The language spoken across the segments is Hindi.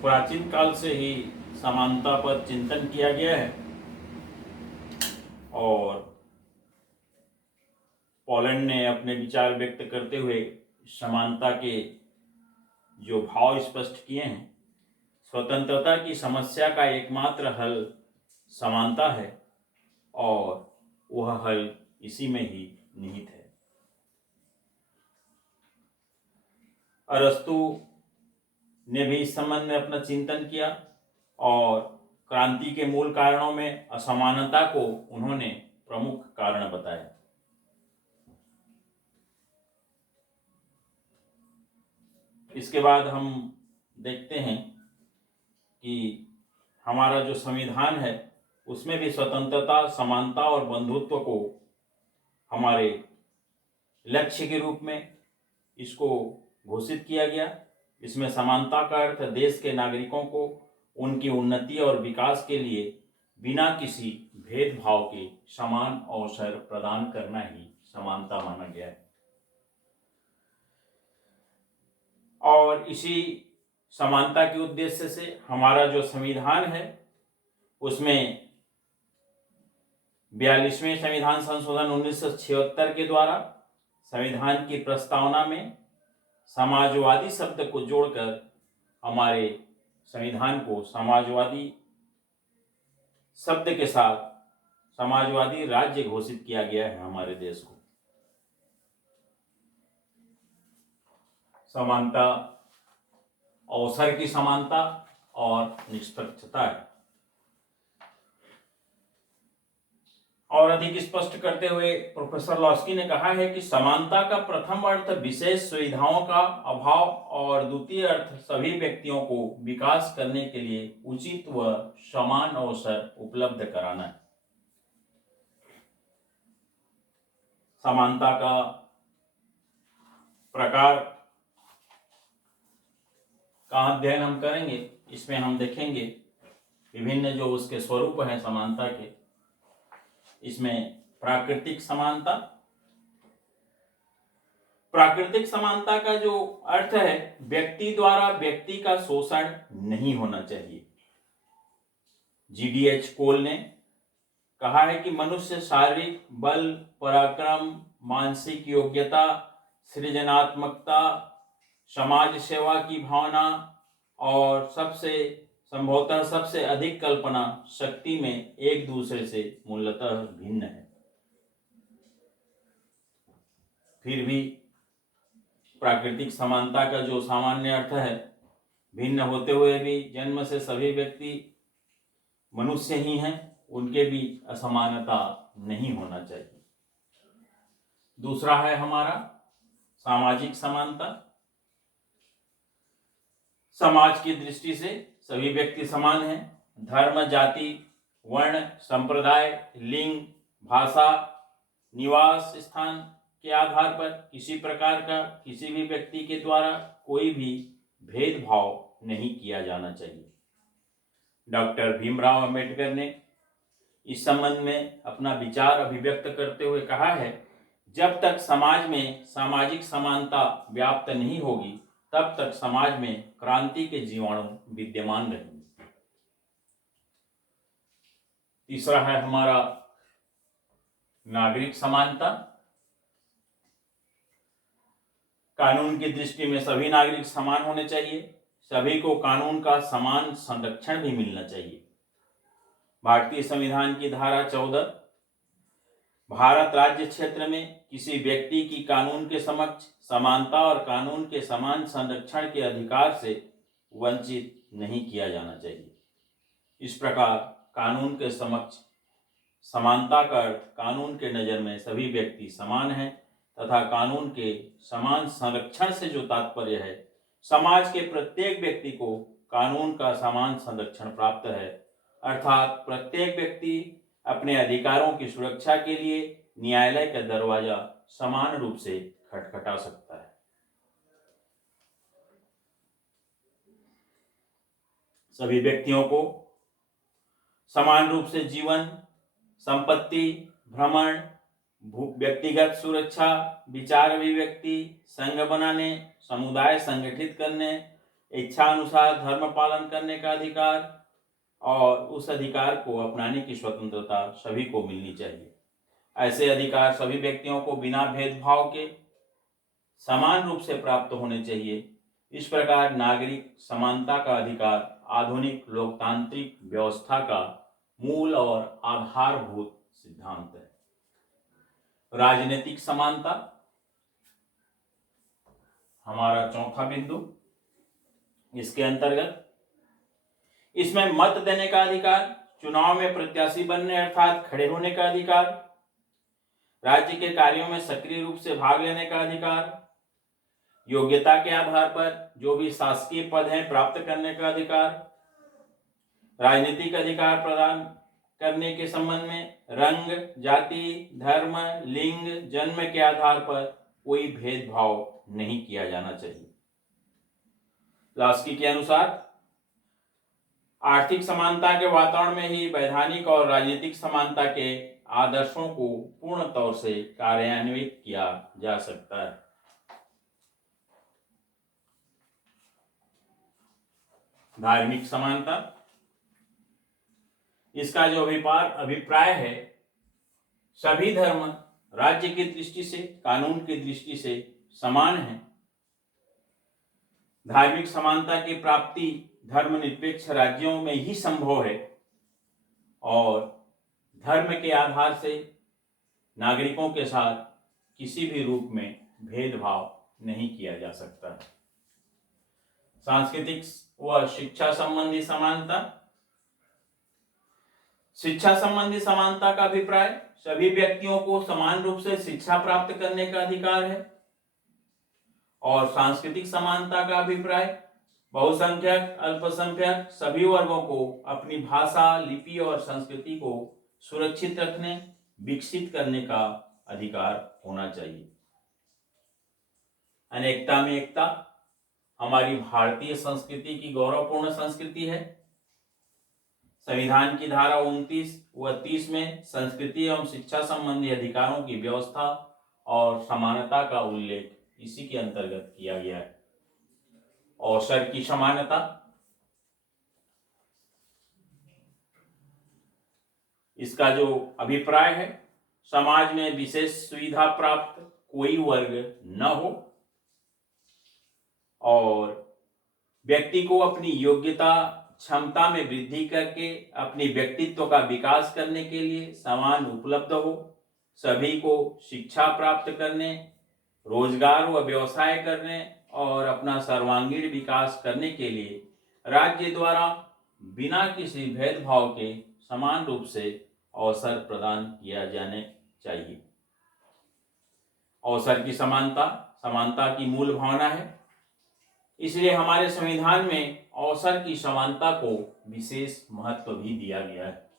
प्राचीन काल से ही समानता पर चिंतन किया गया है और पोलैंड ने अपने विचार व्यक्त करते हुए समानता के जो भाव स्पष्ट किए हैं। स्वतंत्रता की समस्या का एकमात्र हल समानता है और वह हल इसी में ही निहित है। अरस्तु ने भी इस संबंध में अपना चिंतन किया और क्रांति के मूल कारणों में असमानता को उन्होंने प्रमुख कारण बताया। इसके बाद हम देखते हैं कि हमारा जो संविधान है उसमें भी स्वतंत्रता, समानता और बंधुत्व को हमारे लक्ष्य के रूप में इसको घोषित किया गया। इसमें समानता का अर्थ देश के नागरिकों को उनकी उन्नति और विकास के लिए बिना किसी भेदभाव के समान अवसर प्रदान करना ही समानता माना गया है। और इसी समानता के उद्देश्य से हमारा जो संविधान है उसमें 42वें संविधान संशोधन 1976 के द्वारा संविधान की प्रस्तावना में समाजवादी शब्द को जोड़कर हमारे संविधान को समाजवादी शब्द के साथ समाजवादी राज्य घोषित किया गया है। हमारे देश को समानता, अवसर की समानता और निष्पक्षता है। और अधिक स्पष्ट करते हुए प्रोफेसर लॉस्की ने कहा है कि समानता का प्रथम अर्थ विशेष सुविधाओं का अभाव और द्वितीय अर्थ सभी व्यक्तियों को विकास करने के लिए उचित व समान अवसर उपलब्ध कराना है। समानता का प्रकार का अध्ययन हम करेंगे। इसमें हम देखेंगे विभिन्न जो उसके स्वरूप हैं समानता के। इसमें प्राकृतिक समानता, प्राकृतिक समानता का जो अर्थ है व्यक्ति द्वारा व्यक्ति का शोषण नहीं होना चाहिए। GDH कोल ने कहा है कि मनुष्य शारीरिक बल, पराक्रम, मानसिक योग्यता, सृजनात्मकता, समाज सेवा की भावना और संभवतः सबसे अधिक कल्पना शक्ति में एक दूसरे से मूलतः भिन्न है। फिर भी प्राकृतिक समानता का जो सामान्य अर्थ है, भिन्न होते हुए भी जन्म से सभी व्यक्ति मनुष्य ही हैं, उनके बीच असमानता नहीं होना चाहिए। दूसरा है हमारा सामाजिक समानता। समाज की दृष्टि से सभी व्यक्ति समान हैं। धर्म, जाति, वर्ण, संप्रदाय, लिंग, भाषा, निवास स्थान के आधार पर किसी प्रकार का किसी भी व्यक्ति के द्वारा कोई भी भेदभाव नहीं किया जाना चाहिए। डॉक्टर भीमराव अंबेडकर ने इस संबंध में अपना विचार अभिव्यक्त करते हुए कहा है, जब तक समाज में सामाजिक समानता व्याप्त नहीं होगी तब तक समाज में क्रांति के जीवाणु विद्यमान रहेंगे। तीसरा है हमारा नागरिक समानता। कानून की दृष्टि में सभी नागरिक समान होने चाहिए। सभी को कानून का समान संरक्षण भी मिलना चाहिए। भारतीय संविधान की धारा 14 भारत राज्य क्षेत्र में किसी व्यक्ति की कानून के समक्ष समानता और कानून के समान संरक्षण के अधिकार से वंचित नहीं किया जाना चाहिए। इस प्रकार कानून के समक्ष समानता का अर्थ कानून के नज़र में सभी व्यक्ति समान हैं तथा कानून के समान संरक्षण से जो तात्पर्य है, समाज के प्रत्येक व्यक्ति को कानून का समान संरक्षण प्राप्त है, अर्थात प्रत्येक व्यक्ति अपने अधिकारों की सुरक्षा के लिए न्यायालय का दरवाजा समान रूप से खटखटा सकता है। सभी व्यक्तियों को समान रूप से जीवन, संपत्ति, भ्रमण, व्यक्तिगत सुरक्षा, विचार अभिव्यक्ति, संघ बनाने, समुदाय संगठित करने इच्छा अनुसार धर्म पालन करने का अधिकार और उस अधिकार को अपनाने की स्वतंत्रता सभी को मिलनी चाहिए। ऐसे अधिकार सभी व्यक्तियों को बिना भेदभाव के समान रूप से प्राप्त होने चाहिए। इस प्रकार नागरिक समानता का अधिकार आधुनिक लोकतांत्रिक व्यवस्था का मूल और आधारभूत सिद्धांत है। राजनीतिक समानता हमारा चौथा बिंदु। इसके अंतर्गत इसमें मत देने का अधिकार, चुनाव में प्रत्याशी बनने अर्थात खड़े होने का अधिकार, राज्य के कार्यों में सक्रिय रूप से भाग लेने का अधिकार, योग्यता के आधार पर जो भी शासकीय पद हैं प्राप्त करने का अधिकार, राजनीतिक अधिकार प्रदान करने के संबंध में रंग, जाति, धर्म, लिंग, जन्म के आधार पर कोई भेदभाव नहीं किया जाना चाहिए। लास्की के अनुसार आर्थिक समानता के वातावरण में ही वैधानिक और राजनीतिक समानता के आदर्शों को पूर्ण तौर से कार्यान्वित किया जा सकता है। धार्मिक समानता, इसका जो अभिप्राय है, सभी धर्म राज्य की दृष्टि से, कानून की दृष्टि से समान है। धार्मिक समानता की प्राप्ति धर्मनिरपेक्ष राज्यों में ही संभव है और धर्म के आधार से नागरिकों के साथ किसी भी रूप में भेदभाव नहीं किया जा सकता। सांस्कृतिक व शिक्षा संबंधी समानता, शिक्षा संबंधी समानता का अभिप्राय सभी व्यक्तियों को समान रूप से शिक्षा प्राप्त करने का अधिकार है। और सांस्कृतिक समानता का अभिप्राय बहुसंख्यक, अल्पसंख्यक सभी वर्गों को अपनी भाषा, लिपि और संस्कृति को सुरक्षित रखने, विकसित करने का अधिकार होना चाहिए। अनेकता में एकता हमारी भारतीय संस्कृति की गौरवपूर्ण संस्कृति है। संविधान की धारा 29 व 30 में संस्कृति एवं शिक्षा संबंधी अधिकारों की व्यवस्था और समानता का उल्लेख इसी के अंतर्गत किया गया है। अवसर की समानता, इसका जो अभिप्राय है, समाज में विशेष सुविधा प्राप्त कोई वर्ग न हो और व्यक्ति को अपनी योग्यता क्षमता में वृद्धि करके अपनी व्यक्तित्व का विकास करने के लिए समान उपलब्ध हो, सभी को शिक्षा प्राप्त करने, रोजगार व व्यवसाय करने और अपना सर्वांगीण विकास करने के लिए राज्य द्वारा बिना किसी भेदभाव के समान रूप से अवसर प्रदान किया जाने चाहिए। अवसर की समानता समानता की मूल भावना है, इसलिए हमारे संविधान में अवसर की समानता को विशेष महत्व भी दिया गया है।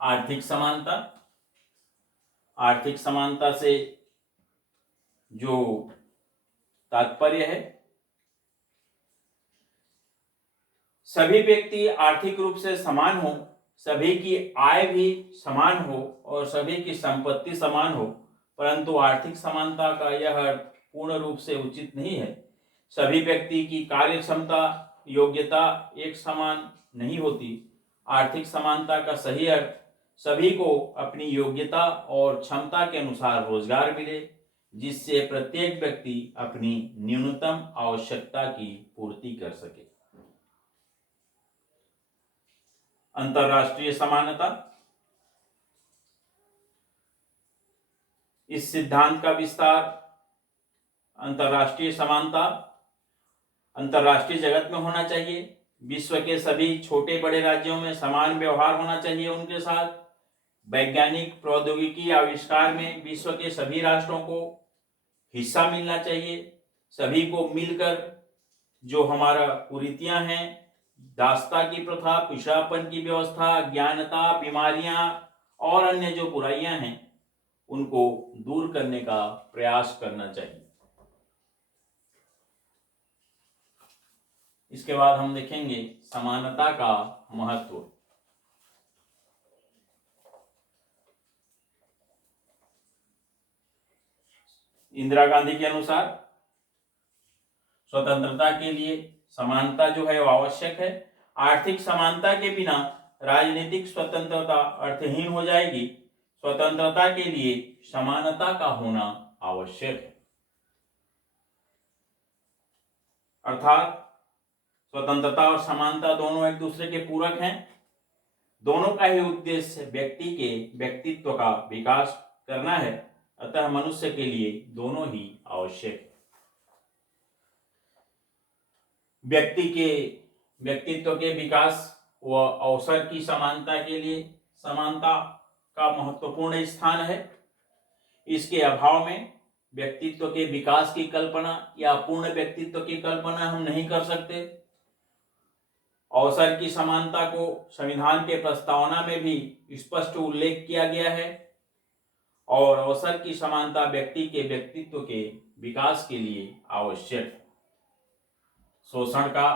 आर्थिक समानता, आर्थिक समानता से जो तात्पर्य है, सभी व्यक्ति आर्थिक रूप से समान हो, सभी की आय भी समान हो और सभी की संपत्ति समान हो, परंतु आर्थिक समानता का यह अर्थ पूर्ण रूप से उचित नहीं है। सभी व्यक्ति की कार्य क्षमता, योग्यता एक समान नहीं होती। आर्थिक समानता का सही अर्थ सभी को अपनी योग्यता और क्षमता के अनुसार रोजगार मिले, जिससे प्रत्येक व्यक्ति अपनी न्यूनतम आवश्यकता की पूर्ति कर सके। अंतर्राष्ट्रीय समानता, इस सिद्धांत का विस्तार अंतर्राष्ट्रीय समानता अंतर्राष्ट्रीय जगत में होना चाहिए। विश्व के सभी छोटे बड़े राज्यों में समान व्यवहार होना चाहिए उनके साथ। वैज्ञानिक प्रौद्योगिकी आविष्कार में विश्व के सभी राष्ट्रों को हिस्सा मिलना चाहिए। सभी को मिलकर जो हमारा कुरीतियां हैं, दास्ता की प्रथा, पिछड़ापन की व्यवस्था, अज्ञानता, बीमारियां और अन्य जो बुराइयां हैं, उनको दूर करने का प्रयास करना चाहिए। इसके बाद हम देखेंगे समानता का महत्व। इंदिरा गांधी के अनुसार स्वतंत्रता के लिए समानता जो है वो आवश्यक है। आर्थिक समानता के बिना राजनीतिक स्वतंत्रता अर्थहीन हो जाएगी। स्वतंत्रता के लिए समानता का होना आवश्यक है। अर्थात स्वतंत्रता और समानता दोनों एक दूसरे के पूरक हैं। दोनों का ही उद्देश्य व्यक्ति के व्यक्तित्व का विकास करना है। अतः मनुष्य के लिए दोनों ही आवश्यक है। व्यक्ति के व्यक्तित्व के विकास व अवसर की समानता के लिए समानता का महत्वपूर्ण स्थान है। इसके अभाव में व्यक्तित्व के विकास की कल्पना या पूर्ण व्यक्तित्व की कल्पना हम नहीं कर सकते। अवसर की समानता को संविधान के प्रस्तावना में भी स्पष्ट उल्लेख किया गया है और अवसर की समानता व्यक्ति के व्यक्तित्व के विकास के लिए आवश्यक है। शोषण का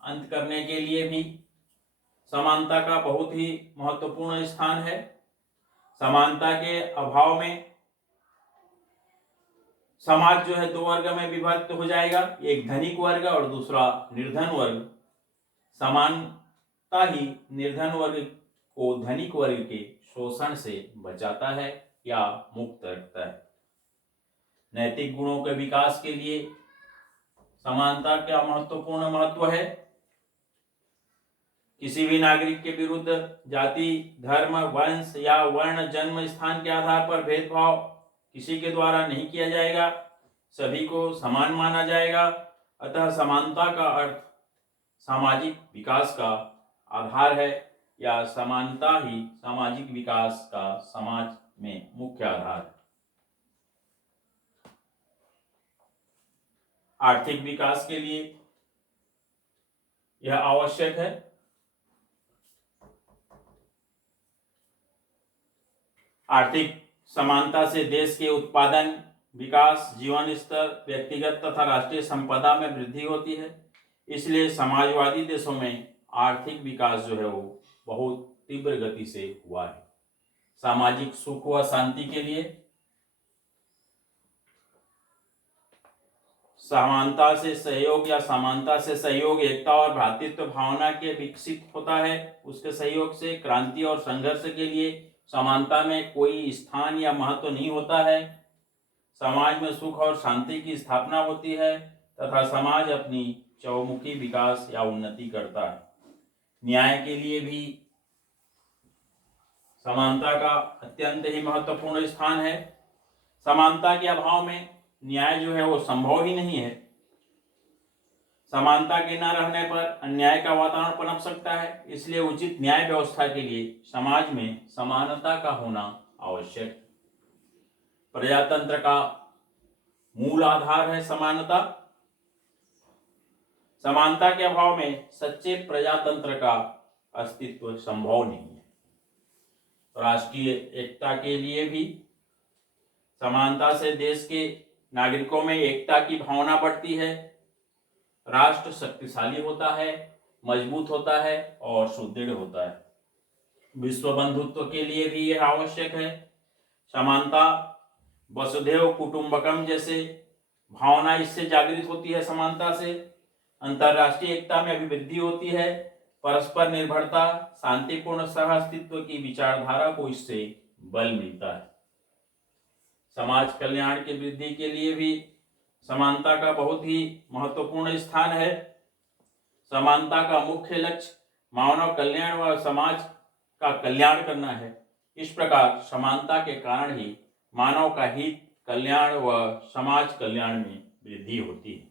अंत करने के लिए भी समानता का बहुत ही महत्वपूर्ण स्थान है। समानता के अभाव में समाज जो है दो वर्ग में विभक्त हो जाएगा, एक धनिक वर्ग और दूसरा निर्धन वर्ग। समानता ही निर्धन वर्ग को धनिक वर्ग के शोषण से बचाता है या मुक्त रखता है। नैतिक गुणों के विकास के लिए समानता का महत्वपूर्ण महत्व है। किसी भी नागरिक के विरुद्ध जाति, धर्म, वंश या वर्ण, जन्म स्थान के आधार पर भेदभाव किसी के द्वारा नहीं किया जाएगा। सभी को समान माना जाएगा। अतः समानता का अर्थ सामाजिक विकास का आधार है या समानता ही सामाजिक विकास का समाज में मुख्य आधार है। आर्थिक विकास के लिए यह आवश्यक है। आर्थिक समानता से देश के उत्पादन, विकास, जीवन स्तर, व्यक्तिगत तथा राष्ट्रीय संपदा में वृद्धि होती है। इसलिए समाजवादी देशों में आर्थिक विकास जो है वो बहुत तीव्र गति से हुआ है। सामाजिक सुख व शांति के लिए समानता से सहयोग या समानता से सहयोग, एकता और भ्रातृत्व भावना के विकसित होता है। उसके सहयोग से क्रांति और संघर्ष के लिए समानता में कोई स्थान या महत्व नहीं होता है। समाज में सुख और शांति की स्थापना होती है तथा समाज अपनी चौमुखी विकास या उन्नति करता है। न्याय के लिए भी समानता का अत्यंत ही महत्वपूर्ण स्थान है। समानता के अभाव में न्याय जो है वो संभव ही नहीं है। समानता के न रहने पर अन्याय का वातावरण पनप सकता है। इसलिए उचित न्याय व्यवस्था के लिए समाज में समानता का होना आवश्यक है। प्रजातंत्र का मूल आधार है समानता। समानता के अभाव में सच्चे प्रजातंत्र का अस्तित्व संभव नहीं है। राष्ट्रीय एकता के लिए भी समानता से देश के नागरिकों में एकता की भावना बढ़ती है। राष्ट्र शक्तिशाली होता है, मजबूत होता है और सुदृढ़ होता है। विश्व बंधुत्व के लिए भी यह आवश्यक है। समानता, वसुधैव कुटुंबकम जैसे भावना इससे जागृत होती है। समानता से अंतर्राष्ट्रीय एकता में अभिवृद्धि होती है। परस्पर निर्भरता, शांतिपूर्ण सह अस्तित्व की विचारधारा को इससे बल मिलता है। समाज कल्याण की वृद्धि के लिए भी समानता का बहुत ही महत्वपूर्ण स्थान है। समानता का मुख्य लक्ष्य मानव कल्याण व समाज का कल्याण करना है। इस प्रकार समानता के कारण ही मानव का हित, कल्याण व समाज कल्याण में वृद्धि होती है।